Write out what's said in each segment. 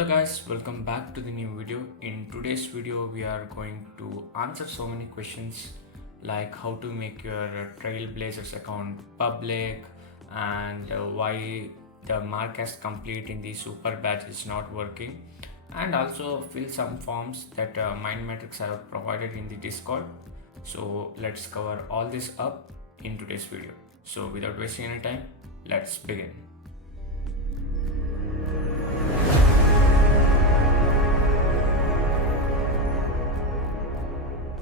Hello guys, welcome back to the new video. In today's video we are going to answer so many questions like how to make your Trailblazers account public and why the mark as complete in the Superbadge is not working, and also fill some forms that MindMatrix have provided in the Discord. So let's cover all this up in today's video. So without wasting any time, let's begin.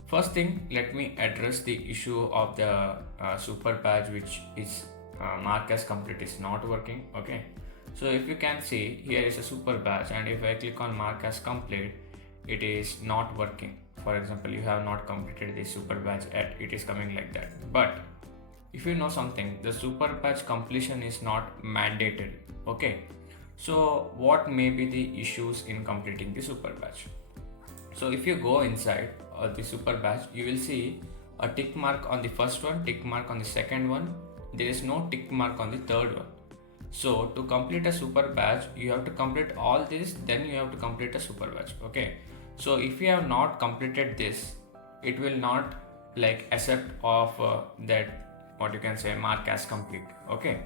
First thing, let me address the issue of the Superbadge, which is marked as complete is not working. Okay, so if you can see, here is a Superbadge, and if I click on mark as complete, it is not working. For example, you have not completed the Superbadge yet, it is coming like that. But if you know something, the Superbadge completion is not mandated. Okay, so what may be the issues in completing the Superbadge? So if you go inside the Superbadge, you will see a tick mark on the first one, tick mark on the second one. There is no tick mark on the third one. So to complete a Superbadge, you have to complete all this, then you have to complete a Superbadge. Okay. So if you have not completed this, it will not like accept of that, what you can say, mark as complete. Okay.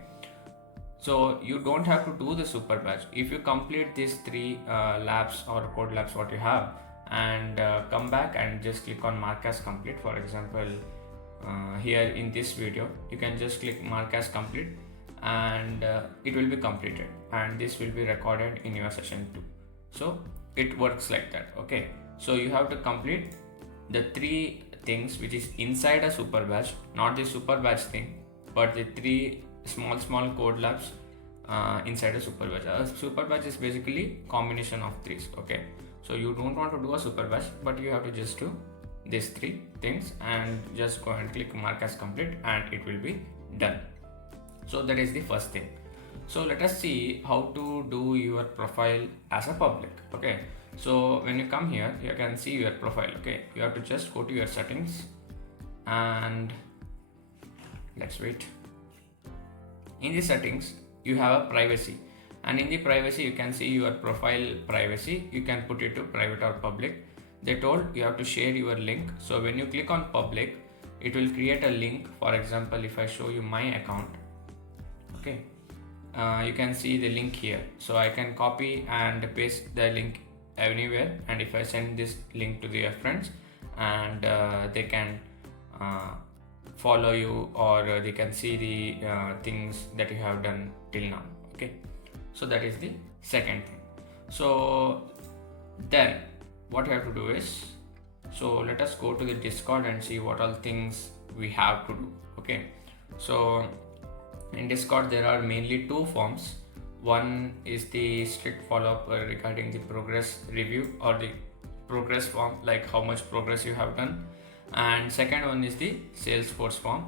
So you don't have to do the Superbadge. If you complete these three labs or code labs what you have, and come back and just click on mark as complete. For example, here in this video you can just click mark as complete, and it will be completed, and this will be recorded in your session 2. So it works like that. Okay, so you have to complete the three things which is inside a Superbadge, not the Superbadge thing, but the three small code labs inside a Superbadge. A Superbadge is basically combination of threes. Okay, so you don't want to do a Superbadge, but you have to just do these three things and just go and click mark as complete, and it will be done. So that is the first thing. So let us see how to do your profile as a public. Okay, so when you come here, you can see your profile. Okay, you have to just go to your settings, and let's wait. In the settings you have a privacy, and in the privacy you can see your profile privacy. You can put it to private or public. They told you have to share your link. So when you click on public, it will create a link. For example, if I show you my account, okay, you can see the link here. So I can copy and paste the link anywhere, and if I send this link to their friends, and they can follow you, or they can see the things that you have done till now. Okay, so that is the second thing. So then what you have to do is, so let us go to the Discord and see what all things we have to do. Okay, so in Discord there are mainly two forms. One is the strict follow-up regarding the progress review, or the progress form, like how much progress you have done, and second one is the Salesforce form.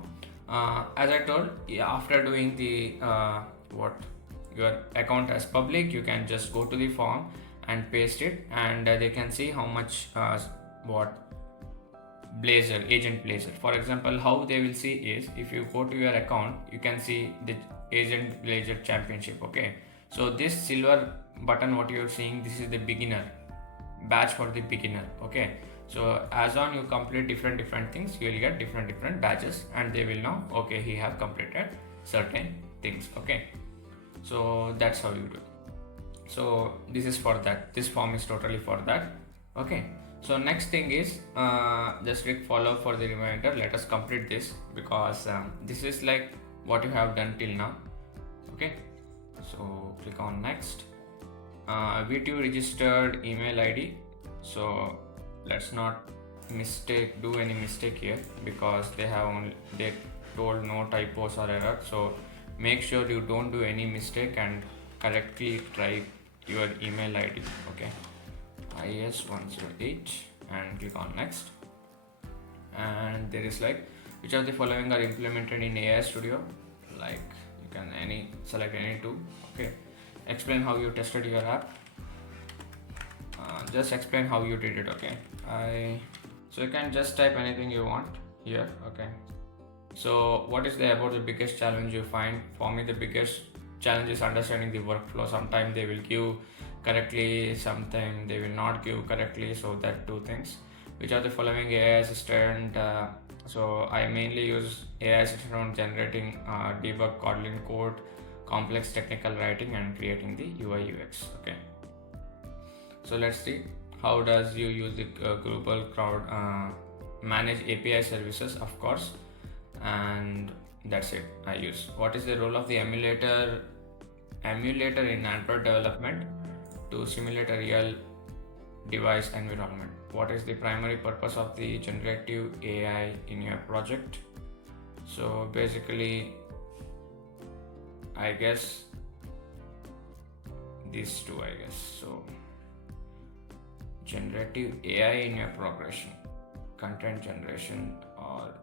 As I told, after doing the your account as public, you can just go to the form and paste it, and they can see how much agent blazer. For example, how they will see is, if you go to your account, you can see the agent blazer championship. Okay, so this silver button what you're seeing, this is the beginner badge for the beginner. Okay, so as on you complete different things, you will get different badges, and they will know, okay, he have completed certain things. Okay, so that's how you do. So this is for that, this form is totally for that. Okay, so next thing is the strict follow for the reminder. Let us complete this, because this is like what you have done till now. Okay, so click on next. V2 registered email ID. So let's not do any mistake here, because they told no typos or error. So make sure you don't do any mistake and correctly try your email ID. Okay, IS108, and click on next. And there is like, which of the following are implemented in AI Studio? Like, you can select any two. Okay, explain how you tested your app. Just explain how you did it. Okay, so you can just type anything you want here. Okay, so what is about the biggest challenge you find? For me, the biggest challenge is understanding the workflow. Sometimes they will give correctly, sometimes they will not give correctly. So that two things. Which are the following AI assistant? So I mainly use AI assistant on generating debug Kotlin code, complex technical writing, and creating the UI UX. Okay. So let's see how does you use the global cloud manage API services, of course, and that's it. I use what is the role of the emulator in Android development to simulate a real device environment. What is the primary purpose of the generative AI in your project? So basically, I guess these two, I guess. So generative AI in your progression, content generation, or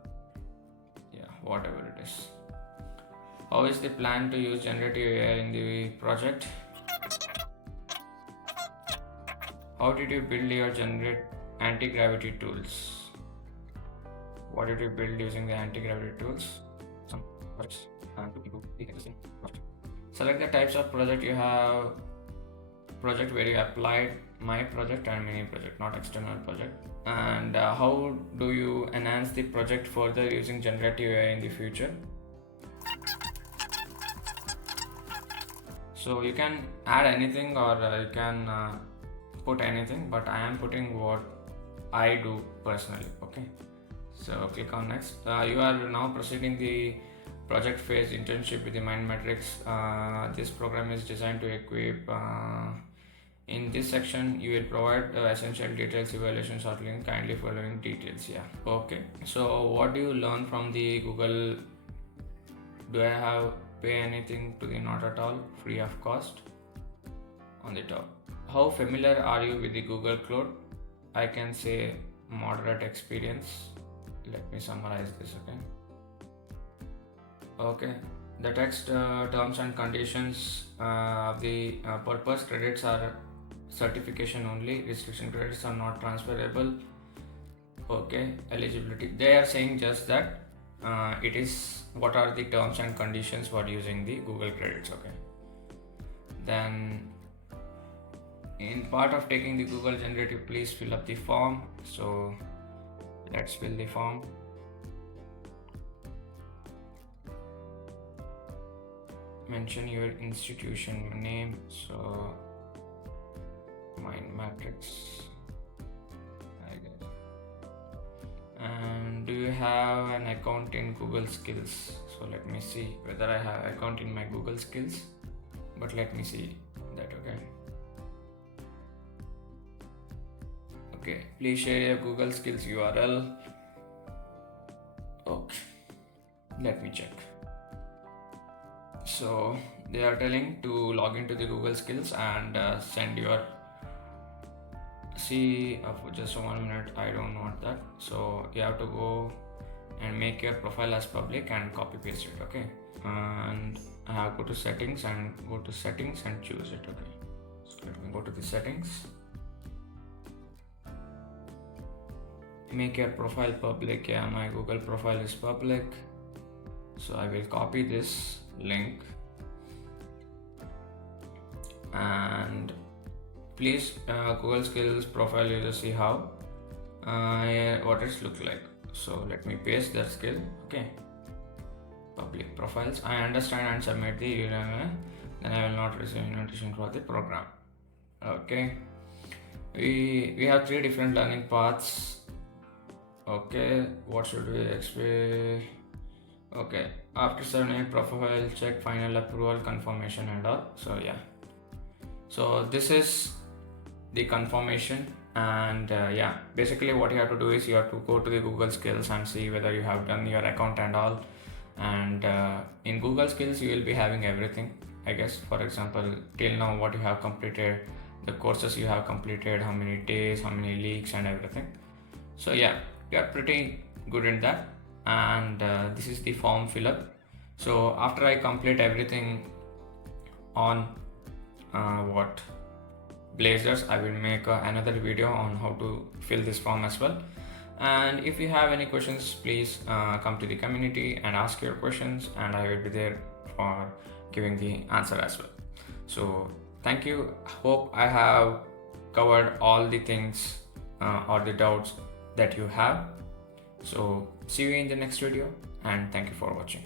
yeah, whatever it is. How is the plan to use generative AI in the project? How did you build your anti-gravity tools? What did you build using the anti-gravity tools? Some projects and to improve the existing project. Select the types of project you have. Project where you applied my project and mini project, not external project. And how do you enhance the project further using generative AI in the future? So you can add anything or you can put anything, but I am putting what I do personally. Okay, so click on next. You are now proceeding the project phase internship with the MindMatrix. This program is designed to equip. In this section, you will provide essential details, evaluation, shortlisting, kindly following details. Yeah. Okay. So what do you learn from the Google? Do I have pay anything to the not at all, free of cost? On the top. How familiar are you with the Google Cloud? I can say moderate experience. Let me summarize this. Okay. The text terms and conditions of the purpose credits are certification only, restriction credits are not transferable. Okay, eligibility, they are saying just that it is what are the terms and conditions for using the Google credits. Okay, then in part of taking the Google generative, please fill up the form. So let's fill the form. Mention your institution name. So MindMatrix, I guess. And do you have an account in Google Skills? So let me see whether I have account in my Google Skills, but let me see that. Okay, please share your Google Skills URL. Okay, let me check. So they are telling to log into the Google Skills and send your for just 1 minute. I don't want that, so you have to go and make your profile as public and copy paste it. Okay, and I have to go to settings and choose it. Okay, so let me go to the settings, make your profile public. Yeah, my Google profile is public, so I will copy this link and please Google Skills profile user, see how what it look like. So let me paste that skill. Okay, public profiles, I understand and submit the URL, then I will not receive invitation for the program. Okay, we have 3 different learning paths. Okay, what should we expect? Okay, after submitting profile check, final approval, confirmation and all. So yeah, so this is the confirmation, and yeah, basically what you have to do is you have to go to the Google Skills and see whether you have done your account and all. And in Google Skills you will be having everything, I guess. For example, till now what you have completed, the courses you have completed, how many days, how many leaks and everything. So yeah, you are pretty good in that. And this is the form fill up. So after I complete everything on Blazors, I will make another video on how to fill this form as well. And if you have any questions, please come to the community and ask your questions, and I will be there for giving the answer as well. So Thank you. Hope I have covered all the things or the doubts that you have. So see you in the next video, and thank you for watching.